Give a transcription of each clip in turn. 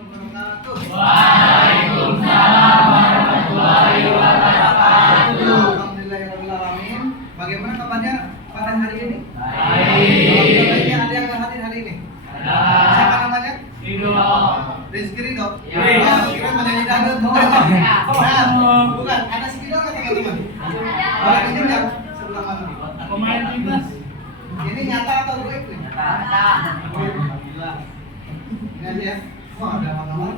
wabarakatuh. Waalaikumsalam warahmatullahi wabarakatuh. Alhamdulillahirrahmanirrahim. Bagaimana kabarnya pada hari ini? Baik. Ada yang hadir hari ini? Ada. Siapa namanya? Ridho. Rizky Ridho. Ya. Kira penyanyi dangdut bukan? Nah, bukan. Ada si Ridho nggak teman-teman? Boleh tunjukkan sebelah mana? Pemain timnas. Ini nyata atau goib nih? Alhamdulillah. Ini aja ya. Wah, ada nama-nama.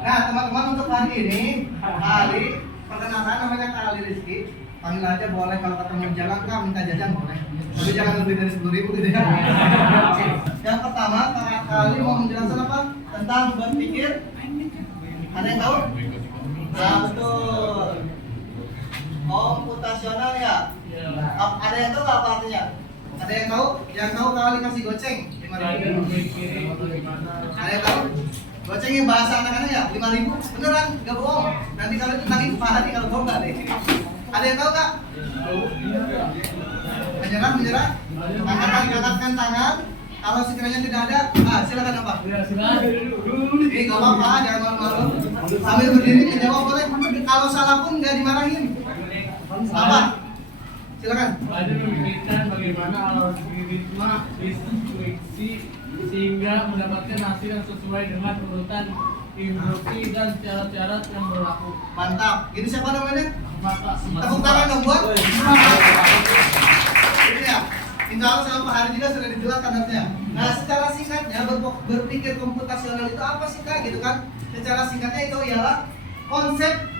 Nah, teman-teman, untuk hari ini, Ali, perkenalkan namanya Kak Ali Rizky. Panggil aja boleh, kalau ketemu jalan Kak minta jajan boleh. Tapi jangan lebih dari 10.000 gitu ya. Yang pertama, Kak Ali mau menjelaskan apa? Tentang berpikir. Ada yang tahu? Nah, betul. Komputasional ya. Ada yang tahu nggak apa artinya? Ada yang tahu? Yang tahu Kak Ali kasih goceng 5.000. Ada yang tahu? Goceng yang bahasa anak-anak ya 5.000. Beneran, nggak bohong. Nanti kalau itu lagi Pak Hadi kalau bohong nggak deh. Ada yang tahu Kak? Menyerah. Angkatkan tangan. Kalau sekiranya tidak ada, silakan apa? Silakan. Nggak apa-apa, jangan malu-malu. Sambil berdiri menjawab boleh. Kalau salah pun nggak dimarahin. Apa? Silakan. Ada memikirkan bagaimana algoritma instruksi sehingga mendapatkan hasil yang sesuai dengan urutan instruksi dan syarat-syarat yang berlaku. Mantap. Ini siapa namanya? Maka Tepuk tangan dong buat. Ini ya. Insya Allah sama Pak Hari juga sudah dijelaskan harusnya. Nah, secara singkatnya berpikir komputasional itu apa sih Kak? Gitu kan? Secara singkatnya itu ialah konsep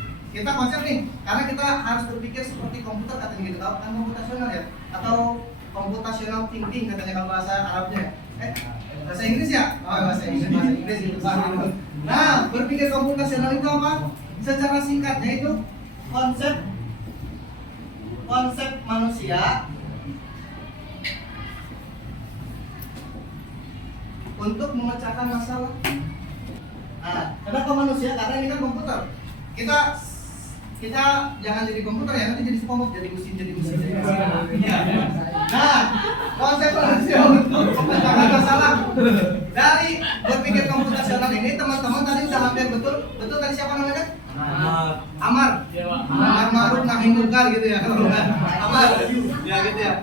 nih, karena kita harus berpikir seperti komputer katanya gitu, kan komputasional ya, atau computational thinking katanya kalau bahasa Arabnya. Bahasa Inggris ya? Oh, bahasa Inggris itu. Nah, berpikir komputasional itu apa? Secara singkatnya itu konsep manusia untuk memecahkan masalah. Nah, kenapa manusia? Karena ini kan komputer. Kita jangan jadi komputer ya, nanti jadi SpongeBob, jadi mesin. Nah, konsep manusia untuk memecahkan masalah. Dari berpikir komputasional ini, teman-teman tadi udah hampir betul tadi siapa namanya? Amar. Amar Ma'ruf Nahi Munkar gitu ya. Amar. Ya gitu ya.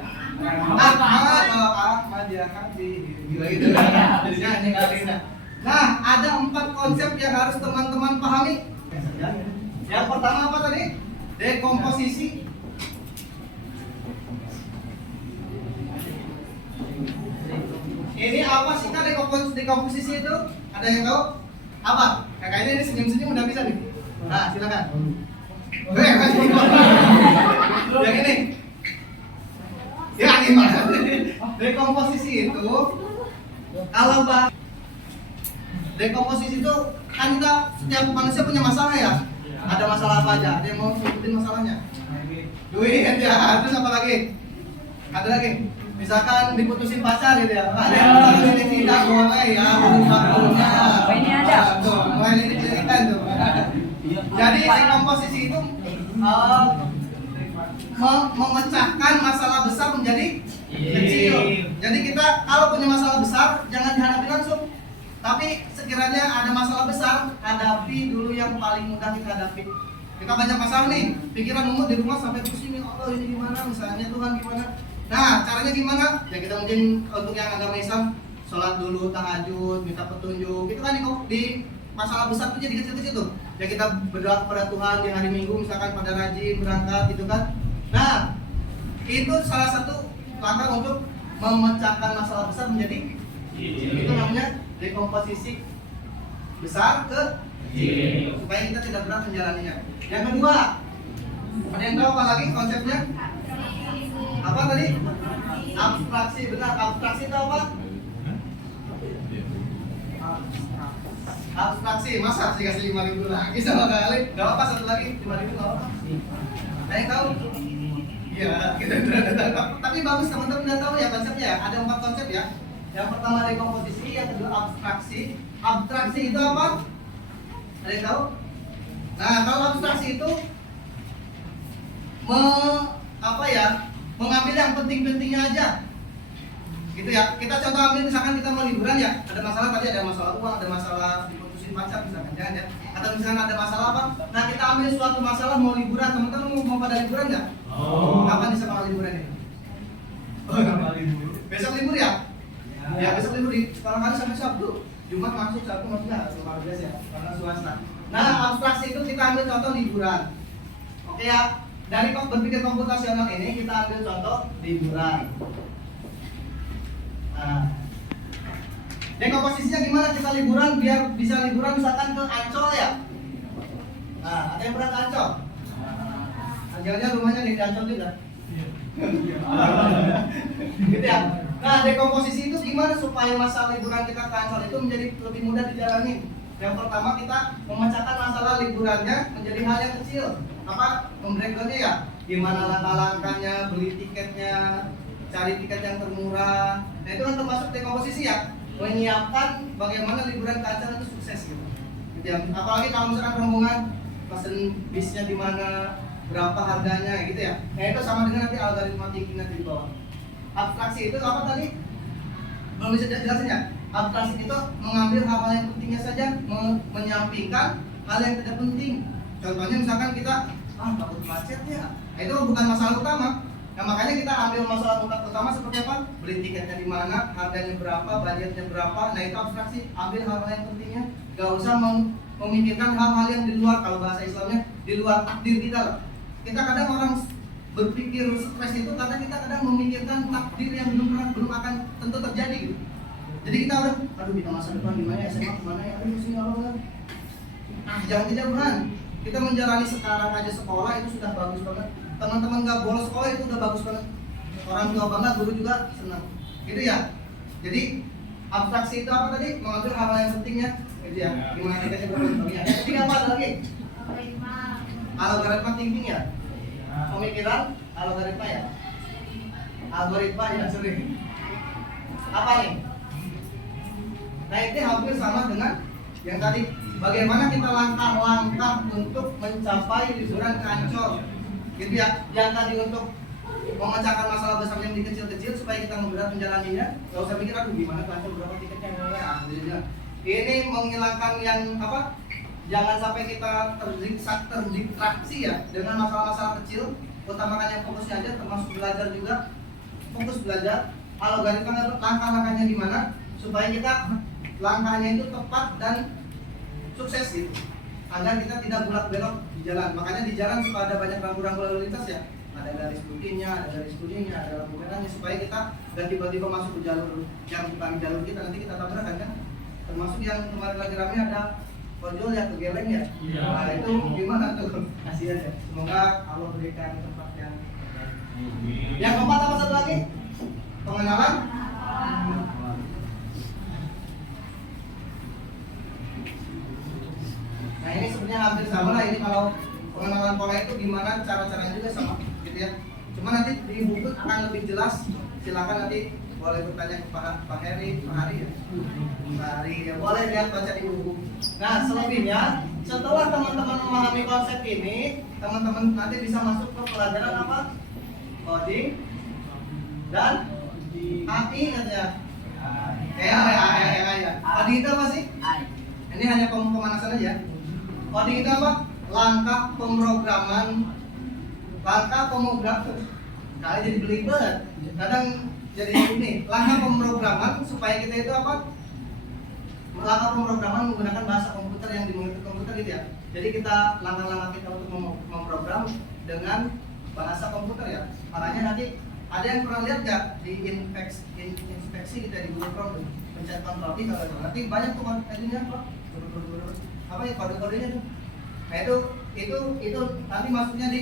Ahmad ya kan gila gitu. Jadinya anjing kali. Nah, ada 4 konsep yang harus teman-teman pahami. Yang pertama apa tadi? Dekomposisi. Ini apa sih Kak dekomposisi itu? Ada yang tahu? Apa? Kayaknya ini senyum-senyum udah bisa nih. Nah, silakan. Yang ini. Ya gimana? Dekomposisi itu kalau dekomposisi itu kan kita setiap manusia punya masalah ya. Ada masalah apa aja? Ada yang mau sebutin masalahnya? Duit ya. Terus apa lagi? Ada lagi? Misalkan diputusin pacar gitu ya. Ada yang masalah ini tidak boleh ya. Waktunya. Ini ada. Mulai ini ceritakan tuh. Jadi dekomposisi itu memecahkan masalah besar menjadi kecil. Jadi kita kalau punya masalah besar jangan dihadapi langsung. Tapi sekiranya ada masalah besar, hadapi dulu yang paling mudah kita hadapi. Kita banyak masalah nih, pikiran umum di rumah sampai pusing nih, Allah ini gimana, misalnya Tuhan gimana. Nah, caranya gimana? Ya kita mungkin untuk yang agama Islam, sholat dulu, tahajud, minta petunjuk. Itu kan di masalah besar itu jadi kecil-kecil tuh. Ya kita berdoa kepada Tuhan di hari Minggu, misalkan pada rajin berangkat gitu kan. Nah, itu salah satu langkah untuk memecahkan masalah besar menjadi itu namanya dekomposisi besar ke kecil supaya kita tidak berat menjalaninya. Yang kedua, ada yang tahu apa lagi konsepnya? Apa tadi? Abstraksi. Benar, abstraksi itu apa? Abstraksi. Masa sih kasih 5.000 lagi sama kali? Gak apa-apa, satu lagi 5.000 gak apa-apa. Ada yang tahu? Iya, kita udah tahu. Tapi bagus teman-teman udah tahu ya konsepnya ya. Ada 4 konsep ya. Yang pertama dekomposisi, yang kedua abstraksi. Abstraksi itu apa? Ada yang tahu? Nah, kalau abstraksi itu mengambil yang penting-pentingnya aja. Gitu ya. Kita contoh ambil misalkan kita mau liburan ya, ada masalah tadi, ada masalah uang, ada masalah diputusin pacar misalkan ya. Atau misalkan ada masalah apa? Nah, kita ambil suatu masalah mau liburan, teman-teman mau pada liburan nggak? Kapan bisa kalau liburan ini? Besok libur ya? Ya, besok libur di sekolah kali sampai Sabtu. Jumat masuk, Sabtu masuk ya, luar biasa ya, karena swasta. Nah, abstraksi itu kita ambil contoh liburan. Oke ya, dari berpikir komputasional ini kita ambil contoh liburan. Nah, dekomposisinya gimana kita liburan biar bisa liburan misalkan ke Ancol ya? Nah, ada yang pernah ke Ancol? Jangan-jangan rumahnya di Ancol juga? Gitu ya. Nah, dekomposisi itu gimana supaya masa liburan kita ke Ancol itu menjadi lebih mudah dijalani? Yang pertama kita memecahkan masalah liburannya menjadi hal yang kecil. Apa? Membreakdownnya ya. Gimana langkah-langkahnya, beli tiketnya, cari tiket yang termurah. Nah, itu kan termasuk dekomposisi ya. Menyiapkan bagaimana liburan ke Ancol itu sukses gitu. Gitu ya. Apalagi kalau misalkan rombongan pesen bisnya di mana, berapa harganya gitu ya. Nah, itu sama dengan nanti algoritma thinking nanti di bawah. Abstraksi itu apa tadi? Belum bisa jelasin ya? Abstraksi itu mengambil hal-hal yang pentingnya saja, menyampingkan hal yang tidak penting. Contohnya misalkan kita takut macet ya. Nah, itu bukan masalah utama. Nah, makanya kita ambil masalah utama seperti apa? Beli tiketnya di mana, harganya berapa, budgetnya berapa. Nah, itu abstraksi. Ambil hal-hal yang pentingnya. Gak usah memikirkan hal-hal yang di luar, kalau bahasa Islamnya di luar takdir kita lah. Kita kadang orang berpikir stres itu karena kita kadang memikirkan takdir yang belum akan tentu terjadi gitu. Jadi kita udah, aduh kita masa depan gimana ya, SMA kemana ya, aduh sini Allah. Jangan kejauhan. Kita menjalani sekarang aja sekolah itu sudah bagus banget. Teman-teman gak bolos sekolah itu udah bagus banget. Orang tua bangga, guru juga senang. Gitu ya. Jadi abstraksi itu apa tadi? Mengambil hal-hal yang pentingnya. Gitu ya. Gimana kita berbentuk ya. Yang ketiga apa ada lagi? Algoritma thinking ya. Pemikiran algoritma ya. Algoritma ya sering. Apa nih? Nah, ini hampir sama dengan yang tadi. Bagaimana kita langkah-langkah untuk mencapai liburan ke Ancol. Gitu ya. Yang tadi untuk memecahkan masalah besar yang kecil-kecil supaya kita mudah menjalaninya. Gak usah mikir aduh gimana ke Ancol, berapa tiketnya ya. Ini menghilangkan yang apa? Jangan sampai kita terdistraksi ya dengan masalah-masalah kecil. Utamakan yang fokusnya aja, termasuk belajar juga. Fokus belajar. Algoritma langkah-langkahnya gimana supaya kita langkahnya itu tepat dan sukses gitu. Agar kita tidak bulak-belok di jalan. Makanya di jalan suka ada banyak rambu-rambu lalu lintas ya. Ada garis putihnya, ada garis kuningnya, ada lampu merahnya supaya kita dan tiba-tiba masuk ke jalur yang bukan jalur kita, nanti kita tabrakan kan. Termasuk yang kemarin lagi ramai ada ojol ya, kegeleng ya. Iya. Nah, itu gimana tuh? Kasih aja. Semoga Allah berikan tempat yang. Yang keempat apa satu lagi? Pengenalan. Nah, ini sebenarnya hampir sama lah. Ini kalau pengenalan pola itu gimana, cara-caranya juga sama gitu ya. Cuma nanti di buku akan lebih jelas. Silakan nanti boleh bertanya kepada Pak Heri, Pak Hari ya. Pak Hari ya, boleh lihat baca di buku. Nah, selebihnya setelah teman-teman memahami konsep ini, teman-teman nanti bisa masuk ke pelajaran apa? Coding dan AI katanya. Ya. Coding itu apa sih? Ini hanya pemanasan aja. Coding itu apa? Langkah pemrograman. Kali jadi belibet. Kadang jadi ini, langkah pemrograman supaya kita itu apa? Langkah pemrograman menggunakan bahasa komputer yang dimengerti komputer gitu ya. Jadi kita langkah-langkah kita untuk memprogram dengan bahasa komputer ya. Makanya nanti ada yang pernah lihat nggak di inspeksi kita di Google Chrome pencet kontrol V kalau nanti banyak tuh ininya apa ya kode-kodenya tuh. Nah itu nanti masuknya di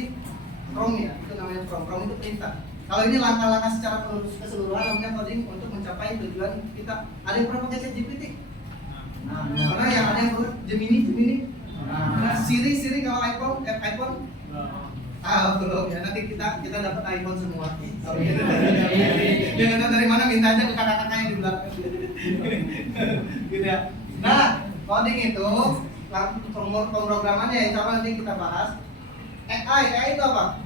Chrome ya. Itu namanya Chrome itu perintah. Kalau ini langkah-langkah secara keseluruhan namanya coding untuk mencapai tujuan kita. Ada yang pernah pakai ChatGPT? Karena yang ada yang pernah Gemini. Siri kalau iPhone. Belum ya, nanti kita dapat iPhone semua. Jangan tahu dari mana, minta aja ke kakak-kakak yang di belakang. Gitu ya. Nah, coding itu pemrogramannya yang nanti kita bahas. AI itu apa?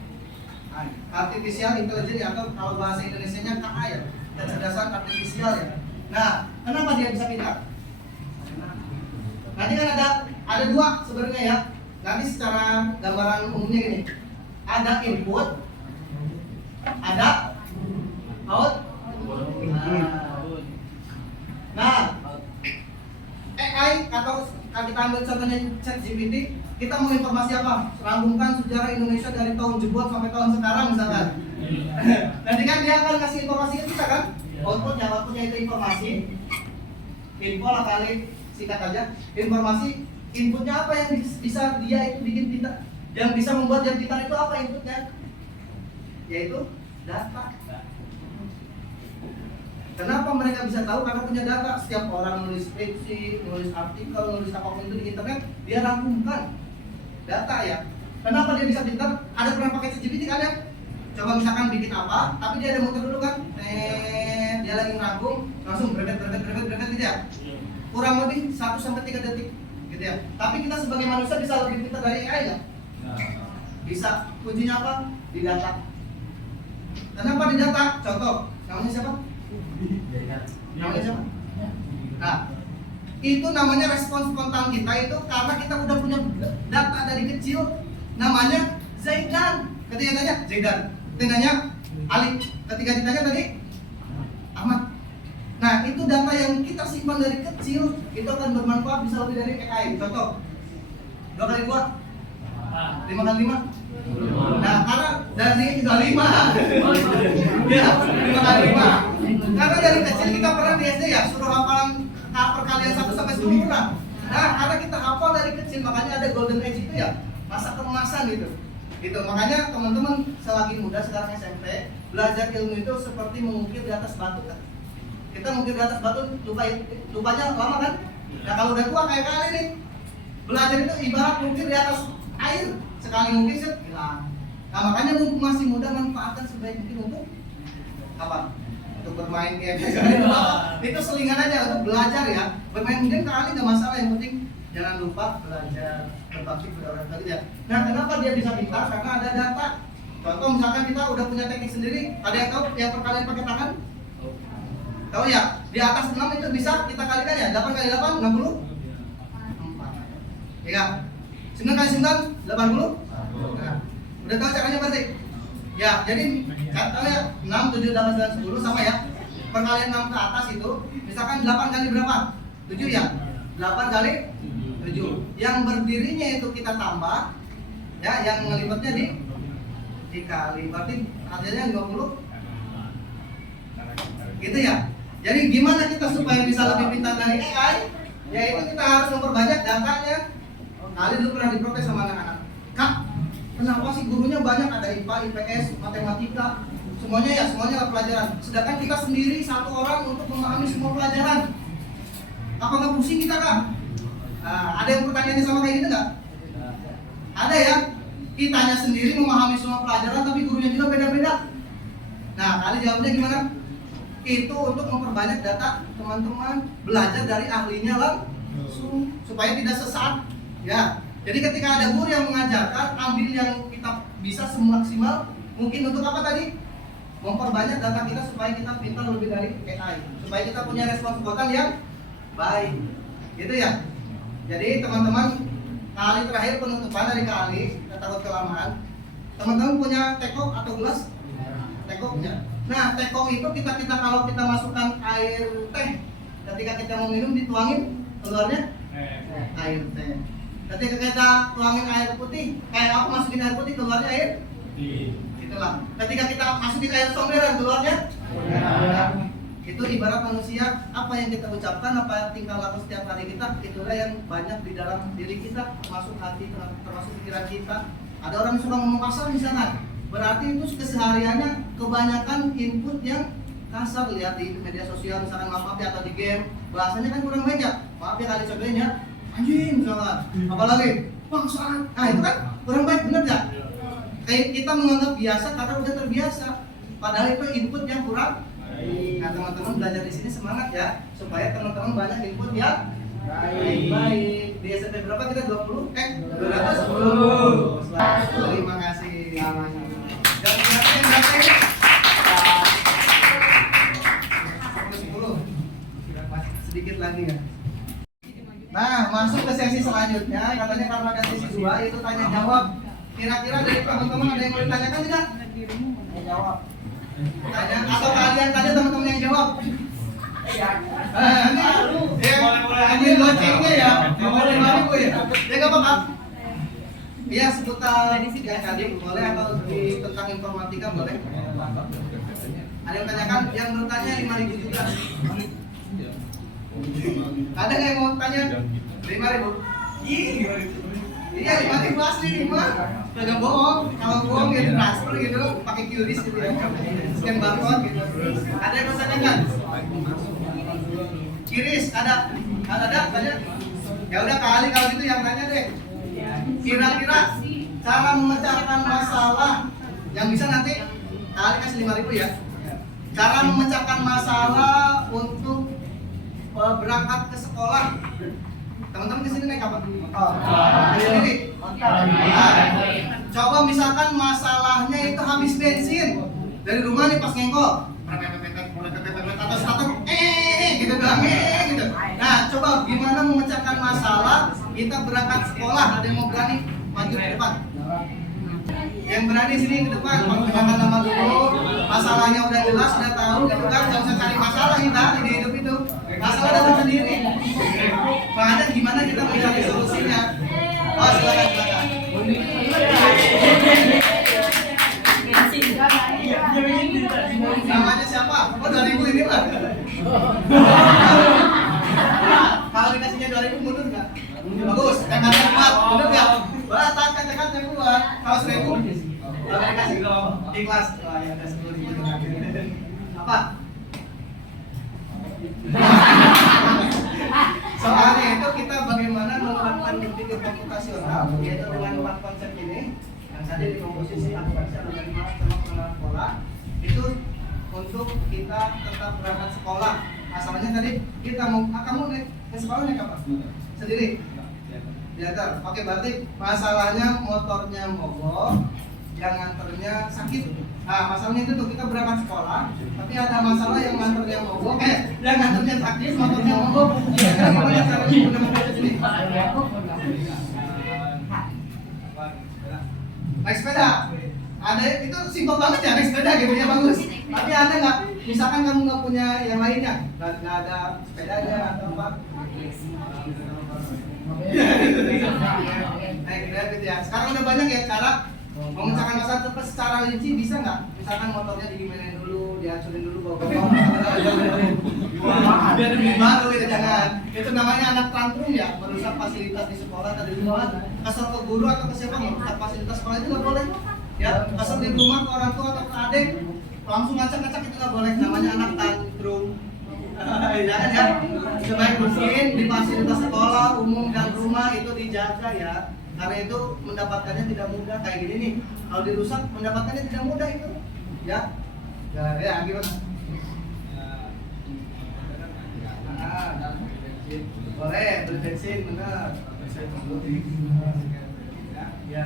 Artificial Intelligence atau kalau bahasa Indonesianya KA ya. kecerdasan artifisial ya. Nah, kenapa dia bisa pintar? Nanti kan ada dua sebenarnya ya. Nanti secara gambaran umumnya gini. Ada input, ada output. Nah, AI atau kalau kita ambil contohnya ChatGPT, kita mau informasi apa? Rangkumkan sejarah Indonesia dari tahun jebot sampai tahun sekarang misalkan. Nanti kan dia akan kasih informasi ke kita kan? Outputnya itu informasi. Info lah kali singkat aja. Informasi, inputnya apa yang bisa dia itu bikin kita, yang bisa membuat dia pintar itu apa inputnya? Yaitu data. Kenapa mereka bisa tahu? Karena punya data. Setiap orang nulis skripsi, nulis artikel, nulis apapun itu di internet, dia rangkumkan data ya. Kenapa dia bisa pintar? Ada pernah pakai ChatGPT kan ya? Coba misalkan bikin apa, tapi dia ada muter dulu kan? Dia lagi ngerangkum, langsung berbet gitu ya. Kurang lebih 1-3 detik gitu ya. Tapi kita sebagai manusia bisa lebih pintar dari AI nggak? Bisa. Kuncinya apa? Di data. Kenapa di data? Contoh, namanya siapa? Namanya siapa? Nah, itu namanya respons spontan kita itu karena kita udah punya data dari kecil. Namanya Zaidan. Ketika ditanya Zaidan, ketika ditanya Ali, ketika ditanya tadi Ahmad. Nah, itu data yang kita simpan dari kecil itu akan bermanfaat bisa lebih dari AI. Contoh, 2 kali 2, 5 kali 5. Nah, karena dari itu 5. Ya, 5 kali 5. Karena dari kecil kita pernah di SD ya, suruh hafalan perkalian 1 sampai 10 pernah. Nah, karena kita hafal dari kecil, makanya ada golden age itu ya, masa keemasan gitu. Gitu, makanya teman-teman selagi muda sekarang SMP, belajar ilmu itu seperti mengukir di atas batu kan. Kita mengukir di atas batu, lupanya lama kan? Nah, kalau udah tua kayak kali nih, belajar itu ibarat mengukir di atas air, sekali mungkin hilang. Nah, makanya mumpung masih muda, manfaatkan sebaik mungkin untuk apa? Untuk bermain game. Itu selingan aja untuk belajar ya. Bermain game kali nggak masalah, yang penting jangan lupa belajar, berbakti pada orang tua ya. Nah, kenapa dia bisa pintar? Karena ada data. Contoh misalkan kita udah punya teknik sendiri, ada yang tahu yang perkalian pakai tangan? Tahu ya? Di atas 6 itu bisa kita kalikan ya. 8 kali 8 64. Ya. 9 kali 9 80. Nah, udah tahu caranya berarti? Ya, jadi tahu ya 6 7 8 9 10 sama ya. Perkalian 6 ke atas itu misalkan 8 kali berapa? 7 ya. 8 kali 7. Yang berdirinya itu kita tambah ya, yang ngelipatnya dikali. Berarti hasilnya 50. Gitu ya. Jadi gimana kita supaya bisa lebih pintar dari AI? Yaitu kita harus memperbanyak datanya. Kali dulu pernah diprotes sama anak-anak. Kak, kenapa sih gurunya banyak, ada IPA, IPS, matematika, semuanya pelajaran. Sedangkan kita sendiri satu orang untuk memahami semua pelajaran. Apa nggak pusing kita kak? Nah, ada yang pertanyaannya sama kayak gitu nggak? Ada ya. Kitanya sendiri memahami semua pelajaran, tapi gurunya juga beda-beda. Nah, kali jawabnya gimana? Itu untuk memperbanyak data teman-teman, belajar dari ahlinya langsung supaya tidak sesat. Ya, jadi ketika ada guru yang mengajarkan, ambil yang kita bisa semaksimal mungkin untuk apa tadi? Memperbanyak data kita supaya kita pintar lebih dari AI, supaya kita punya respons spontan yang baik, gitu ya. Jadi teman-teman, kali terakhir penutupan dari kali, kita takut kelamaan. Teman-teman punya teko atau gelas? Teko punya. Nah, teko itu kita kalau kita masukkan air teh, ketika kita mau minum dituangin keluarnya air teh. Ketika kita tuangin air putih, kayak aku masukin air putih keluarnya air putih. Itulah. Ketika kita masukin air somberan keluarnya itu ibarat manusia, apa yang kita ucapkan, apa tingkah laku setiap hari kita, itulah yang banyak di dalam diri kita, termasuk hati, termasuk pikiran kita. Ada orang yang suka ngomong kasar misalkan, berarti itu kesehariannya kebanyakan input yang kasar. Lihat di media sosial misalkan, maaf ya, atau di game, bahasanya kan kurang baik ya. Maaf ya kali contohnya, anjing misalkan, apalagi bangsat. Nah itu kan kurang baik, bener gak? Kayak kita menganggap biasa karena udah terbiasa, padahal itu input yang kurang. Nah teman-teman belajar di sini semangat ya, supaya teman-teman banyak input yang baik. Di SMP berapa kita? 20? 210. Terima kasih. Dan berapa ini? Nah, masuk ke sesi selanjutnya. Katanya karena ada sesi 2 itu tanya jawab. Kira-kira dari teman-teman ada yang mau ditanyakan tidak? Jawab. Tanya atau kalian tanya teman-teman yang jawab. Ini gocengnya ya, boleh ribu ya. Ya nggak apa-apa. Iya seputar yang tadi boleh atau di tentang informatika boleh. Ada yang tanyakan, yang bertanya 5.000 juga. Ada nggak yang mau tanya? 5.000? Iya 5.000 asli nih mah. Kagak bohong. Kalau bohong ya transfer gitu, pakai QRIS gitu ya. Scan barcode gitu. Ada yang mau tanyakan? QRIS ada? Ada tanya? Ya udah kali kalau gitu yang tanya deh. Kira-kira cara memecahkan masalah yang bisa nanti kali kasih 5.000 ya. Cara memecahkan masalah untuk berangkat ke sekolah. Teman-teman di sini naik apa? Di sini. Coba misalkan masalahnya itu habis bensin dari rumah nih pas ngengkol. Atau starter gitu doang gitu. Nah, coba gimana memecahkan masalah kita berangkat sekolah? Ada yang mau berani maju ke depan? Yang berani sini ke depan, menggunakan nama dulu. Masalahnya udah jelas, udah tahu, gitu kan? Gak usah cari masalah kita di hidup itu. Masalah datang sendiri. Makanya gimana kita mencari solusinya? Oh, silakan. Namanya siapa? Oh, 2.000 ini lah. Kalau dikasihnya 2.000 mundur nggak? Bagus, tekannya kuat, mundur nggak? Wah, tekannya kuat. Kalau 1.000, kalau dikasih ikhlas. Wah, ya ada 10.000. Apa? Soalnya itu kita bagaimana melakukan berpikir komputasional, yaitu dengan 4 konsep ini yang tadi di komposisi, aplikasi, analisis, sama pengenalan pola itu untuk kita tetap berangkat sekolah. Asalnya tadi kita mau, kamu naik ke sekolah naik apa? Sendiri? Diantar. Oke, berarti masalahnya motornya mogok, yang nganternya sakit. Nah, masalahnya itu tuh kita berangkat sekolah, tapi ada masalah yang nganternya mogok, yang nganternya sakit, motornya mogok. Kira-kira gimana caranya udah mau ke sini? Naik sepeda. Ada itu simpel banget ya naik sepeda gitu ya bagus. Tapi ada nggak? Misalkan kamu nggak punya yang lainnya, nggak ada sepedanya atau apa? Naik sepeda gitu ya. Sekarang udah banyak ya cara memecahkan masalah itu secara rinci bisa nggak? Misalkan motornya digimanain dulu, dihancurin dulu bawa-bawa. Biar lebih baru gitu jangan. Itu namanya anak tantrum ya, merusak fasilitas di sekolah atau di rumah. Kesel ke guru atau ke siapa merusak fasilitas sekolah itu nggak boleh. Ya, kesel di rumah ke orang tua atau ke adik langsung ngacak-ngacak itu nggak boleh. Namanya anak tantrum. Jangan ya. Sebaik mungkin di fasilitas sekolah umum dan rumah itu dijaga ya. Karena itu mendapatkannya tidak mudah kayak gini nih. Kalau dirusak mendapatkannya tidak mudah itu. Ya. Ya gimana? Boleh beli bensin benar. Ya.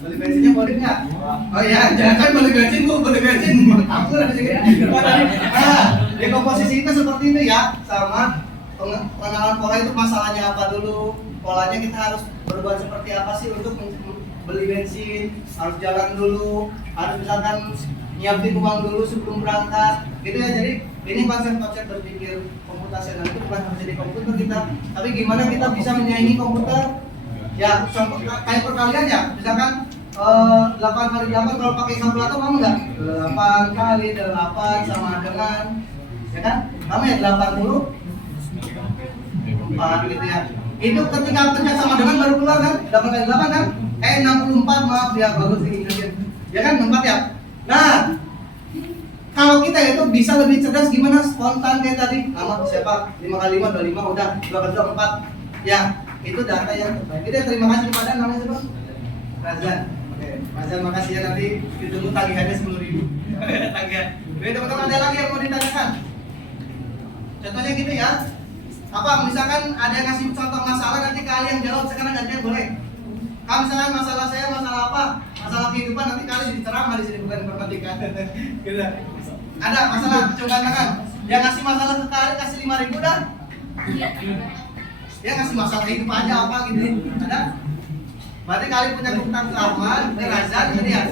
Beli bensinnya boleh nggak? Oh ya, jangan beli bensin bu, beli bensin. Aku lagi. Di komposisi itu seperti itu ya, sama. Pengenalan pola itu masalahnya apa dulu, polanya kita harus berbuat seperti apa sih untuk beli bensin, harus jalan dulu, harus misalkan nyiapin uang dulu sebelum berangkat gitu ya. Jadi ini konsep-konsep berpikir komputasional itu bukan menjadi komputer kita, tapi gimana kita bisa menyaingi komputer ya. Contoh kayak perkalian ya, misalkan 8 kali 8 kalau pakai kalkulator kamu nggak? 8 kali 8 sama dengan ya kan? Kamu ya 80 4 gitu ya. Itu ketika pencet sama dengan baru keluar kan? 8 kali 8 kan? 64 maaf ya, bagus diingetin. Ya kan 4 ya. Nah, kalau kita itu bisa lebih cerdas gimana? Spontan kayak tadi. Nama siapa? 5 kali 5 25 udah 2 kali 2 4. Ya, itu data yang terbaik. Jadi terima kasih kepada namanya siapa? Razan. Oke, Razan makasih ya, nanti ditunggu tagihannya 10.000. Tagihan. Oke, teman-teman ada lagi yang mau ditanyakan? Contohnya gitu ya. Apa misalkan ada yang ngasih contoh masalah nanti kalian jawab sekarang gantian boleh. Kalau misalkan masalah saya masalah apa? Masalah kehidupan nanti kalian diceramah di sini bukan informatika. Gitu. Ada masalah coba tangan. Yang ngasih masalah ke kali kasih 5.000 dah. Dia ngasih masalah hidup aja apa gitu. Ada? Berarti kali punya utang ke Arman, ke Razan, jadi ya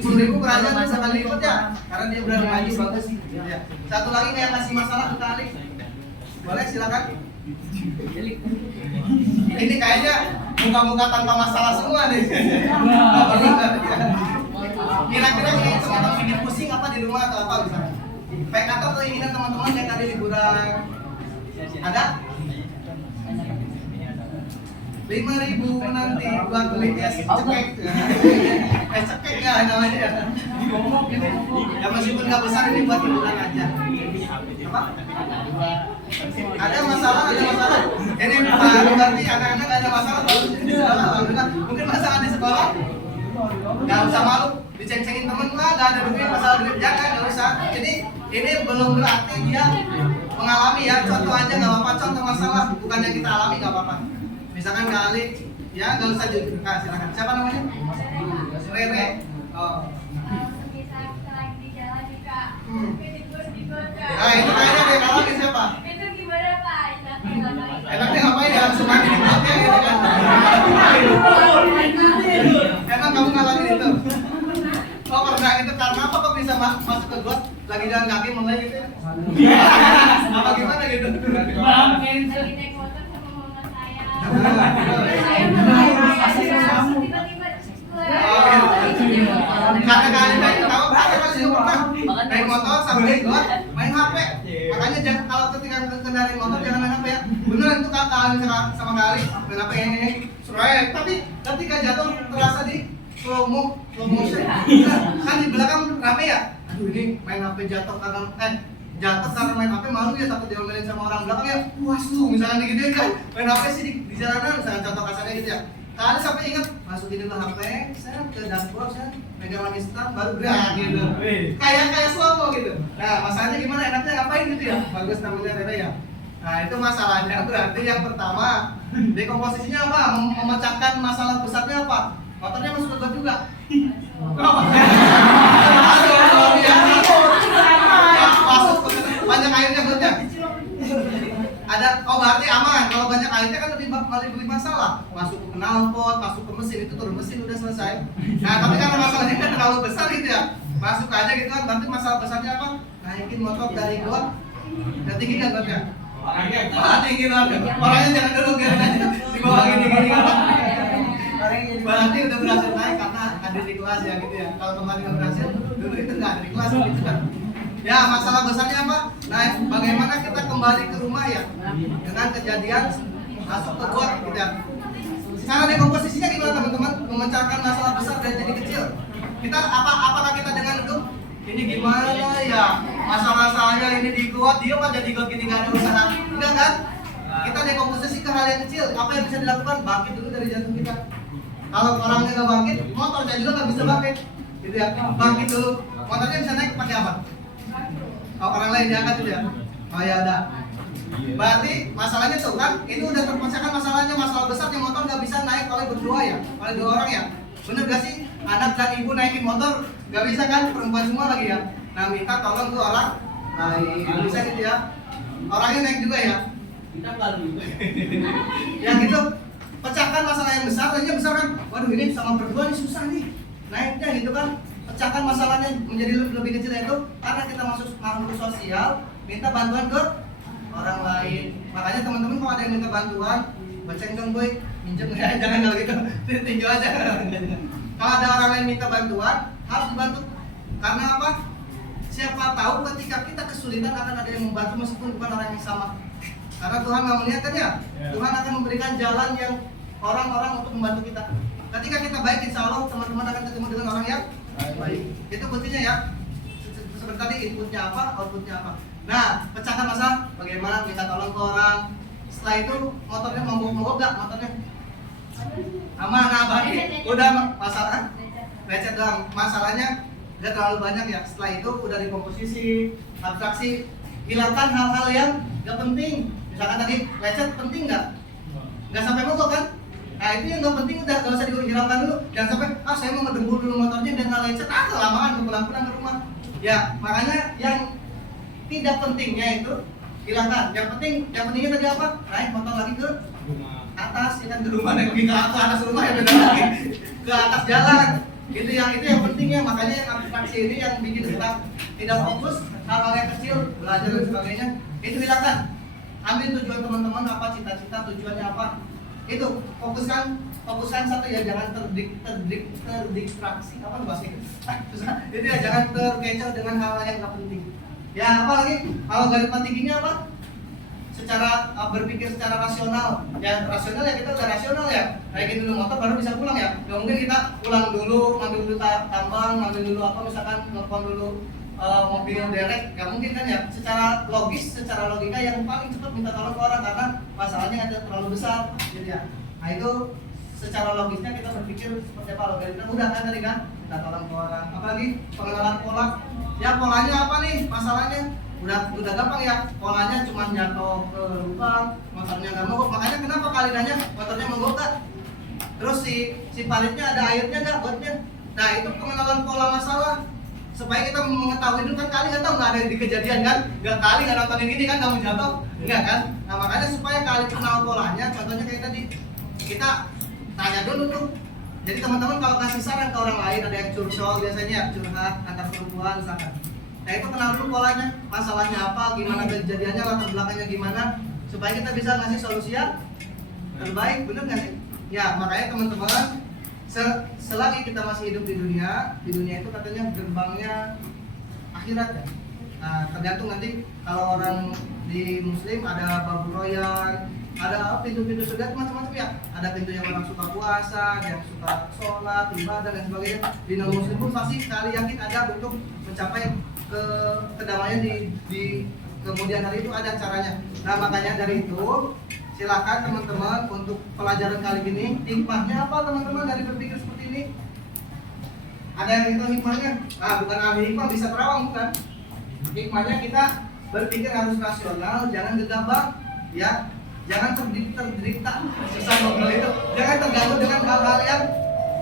10.000 ke Razan bisa kali lipat ya, karena dia berani maju bagus. Ya. Satu lagi yang ngasih masalah ke kali, boleh silakan. Ini kayaknya muka-muka tanpa masalah semua nih. Kira-kira ini teman-teman bikin pusing apa di rumah atau apa misalnya? Baik atau keinginan teman-teman kayak tadi liburan ada? 5.000 nanti buat beli es cekek. Es cekek ya namanya ya. Ya meskipun nggak besar ini buat liburan aja. Apa? Ada masalah. Ini baru berarti anak-anak ada masalah baru di sekolah. Alhamdulillah. Mungkin masalah di sekolah. Nggak usah malu, diceng-cengin temen lah, nggak ada duit, masalah duit jangan, nggak usah. Jadi ini belum berarti dia mengalami ya. Contoh aja nggak apa-apa, contoh masalah bukan yang kita alami nggak apa-apa. Misalkan kali, ya nggak usah jujur. Nah, silakan. Siapa namanya? Rere. Oh. Nah itu kayaknya dia alami siapa? Enaknya ngapain ya? Langsung mati di perutnya gitu kan? Emang kamu ngalamin itu? Oh pernah itu karena apa kok bisa masuk ke got? Lagi jalan kaki mulai gitu ya? Apa gimana gitu? Karena kalian tahu pasti pernah naik motor sampai got main HP. Makanya jangan kalau ketika kendaraan motor jangan main HP ya. Beneran itu kalian sama kali main HP ini suraya. Tapi ketika jatuh terasa di slow motion. Kan di belakang rame ya. Aduh ini main HP jatuh karena main HP malu ya takut diomelin sama orang belakang ya. Puas tuh misalkan digituin kan main HP sih di jalanan misalkan contoh kasarnya gitu ya. Kalian sampai ingat masukin dulu HP, saya ke dashboard, saya megang lagi start baru gerak gitu. Kayak slow gitu. Nah masalahnya gimana enaknya ngapain gitu ya? Bagus tamunya Rere ya. Nah itu masalahnya berarti yang pertama dekomposisinya apa? Memecahkan masalah besarnya apa? Motornya masuk ke got juga. Masuk banyak airnya gotnya. Ada, oh berarti aman. Kalau banyak airnya kan lebih masalah. Masuk ke knalpot, masuk ke mesin itu turun mesin udah selesai. Nah tapi karena masalahnya kan terlalu besar gitu ya, masuk aja gitu kan. Berarti masalah besarnya apa? Naikin motor dari got. Dan tinggi nggak gotnya? Tinggi banget. Orangnya jangan dulu biarin aja di bawah gini kan. Berarti udah berhasil naik karena hadir di kelas ya gitu ya. Kalau kemarin nggak berhasil, dulu itu nggak ada di kelas gitu kan. Ya masalah besarnya apa? Nah bagaimana kita kembali ke rumah ya dengan kejadian masuk ke got gitu ya. Cara dekomposisinya gimana teman-teman? Memecahkan masalah besar dan jadi kecil. Kita apakah kita dengan duduk? Ini gimana ya? Masalah saya ini di got, dia mah jadi got gini nggak ada usaha. Enggak kan? Kita dekomposisi ke hal yang kecil. Apa yang bisa dilakukan? Bangkit dulu dari jantung kita. Kalau orangnya nggak bangkit, motornya juga nggak bisa bangkit. Gitu ya. Bangkit dulu. Motornya bisa naik pakai apa? Oh, orang lain diangkat dulu ya. Oh ya ada. Berarti masalahnya tuh kan, ini udah terpecahkan masalahnya, masalah besar yang motor nggak bisa naik oleh berdua ya, oleh dua orang ya. Bener gak sih? Anak dan ibu naikin motor nggak bisa kan, perempuan semua lagi ya. Nah minta tolong tuh orang lain, bisa gitu ya. Orangnya naik juga ya. Ya gitu. Pecahkan masalah yang besar, lainnya besar kan. Waduh ini sama berdua nih susah nih naiknya gitu kan. Pecahkan masalahnya menjadi lebih kecil itu karena kita masuk makhluk sosial, minta bantuan ke orang lain. Makanya teman-teman kalau ada yang minta bantuan, bacaan dong boy, minjem ya, jangan kalau gitu, tinjau aja. Kalau ada orang lain minta bantuan, harus dibantu. Karena apa? Siapa tahu ketika kita kesulitan akan ada yang membantu meskipun bukan orang yang sama. Karena Tuhan nggak melihat kan ya, Tuhan akan memberikan jalan yang orang-orang untuk membantu kita. Ketika kita baik, insya Allah teman-teman akan ketemu dengan orang yang baik. Itu kuncinya ya. Seperti tadi inputnya apa, outputnya apa. Nah, pecahkan masalah bagaimana minta tolong ke orang. Setelah itu motornya mogok nggak motornya? Aman, nah berarti udah masalah lecet doang. Masalahnya nggak terlalu banyak ya. Setelah itu udah dikomposisi, abstraksi, hilangkan hal-hal yang nggak penting. Misalkan tadi lecet penting nggak? Nggak sampai mogok kan? Nah itu yang nggak penting udah nggak usah dihilangkan dulu. Jangan sampai saya mau ngedembur dulu motornya dan nggak lecet, kelamaan pulang-pulang ke rumah. Ya makanya yang tidak pentingnya itu hilangkan. Yang pentingnya tadi apa? Naik motor lagi ke atas, ya kan, ke rumah, naik lagi ke atas rumah ya beda lagi, ke atas jalan. Itu yang pentingnya. Makanya yang abstraksi ini yang bikin kita tidak fokus, hal-hal yang kecil, belajar dan sebagainya, itu hilangkan. Ambil tujuan teman-teman apa, cita-cita, tujuannya apa, itu fokuskan satu ya, jangan terdistraksi apa bahasa itu. Itu ya, jangan terkecoh dengan hal-hal yang nggak penting. Ya, apa lagi? Kalau garis tingginya apa? Secara berpikir secara rasional. Ya rasional ya, kita udah rasional ya. Naikin dulu motor baru bisa pulang ya. Gak mungkin kita pulang dulu, ngambil dulu tambang, ngambil dulu apa, misalkan nelfon dulu mobil derek, gak mungkin kan ya. Secara logis, secara logika yang paling cepat minta tolong ke orang karena masalahnya ada terlalu besar, gitu ya. Nah itu secara logisnya kita berpikir seperti apa, logisnya mudah kan tadi kan, minta tolong ke orang. Apalagi pengenalan pola. Ya polanya apa nih masalahnya? Udah gampang ya, polanya cuma jatuh ke lubang, motornya nggak mogok. Makanya kenapa kali nanya motornya mogok nggak? Terus si paritnya ada airnya nggak buatnya? Nah itu pengenalan pola masalah supaya kita mengetahui dulu kan. Kali nggak tahu, nggak ada di kejadian kan, nggak kali nggak nontonin ini kan kamu jatuh, enggak kan? Nah makanya supaya kali kenal polanya, contohnya kayak tadi kita tanya dulu tuh. Jadi teman-teman kalau kasih saran ke orang lain, ada yang curcol biasanya curhat antar perempuan misalkan. Nah itu kenal dulu polanya, masalahnya apa, gimana kejadiannya, latar belakangnya gimana, supaya kita bisa ngasih solusi yang terbaik, bener nggak sih? Ya makanya teman-teman, selagi kita masih hidup di dunia itu katanya gerbangnya akhirat ya. Nah tergantung nanti kalau orang di Muslim ada babu royan, ada pintu-pintu surga macam-macam ya. Ada pintu yang orang suka puasa, yang suka sholat, ibadah dan sebagainya. Di non-Muslim pun pasti kali yakin ada untuk mencapai kedamaian di kemudian hari itu ada caranya. Nah makanya dari itu silakan teman-teman untuk pelajaran kali ini, hikmahnya apa teman-teman dari berpikir seperti ini? Ada yang itu hikmahnya? Nah bukan ahli hikmah bisa terawang, bukan? Hikmahnya kita berpikir harus rasional, jangan gegabah, ya. Jangan terderita susah ngobrol itu. Jangan terganggu dengan hal-hal yang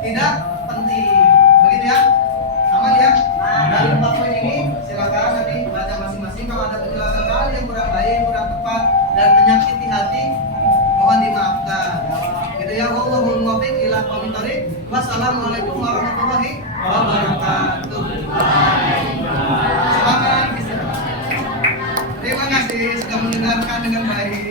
tidak penting. Begitu ya? Sama ya? Dari 4 poin ini silakan nanti baca masing-masing. Kalau ada penjelasan hal yang kurang baik, kurang tepat dan menyakiti hati, mohon dimaafkan. Gitu ya. Wallahul muwaffiq ila aqwamit thoriq. Wassalamualaikum warahmatullahi wabarakatuh. Semangat. Terima kasih sudah mendengarkan dengan baik.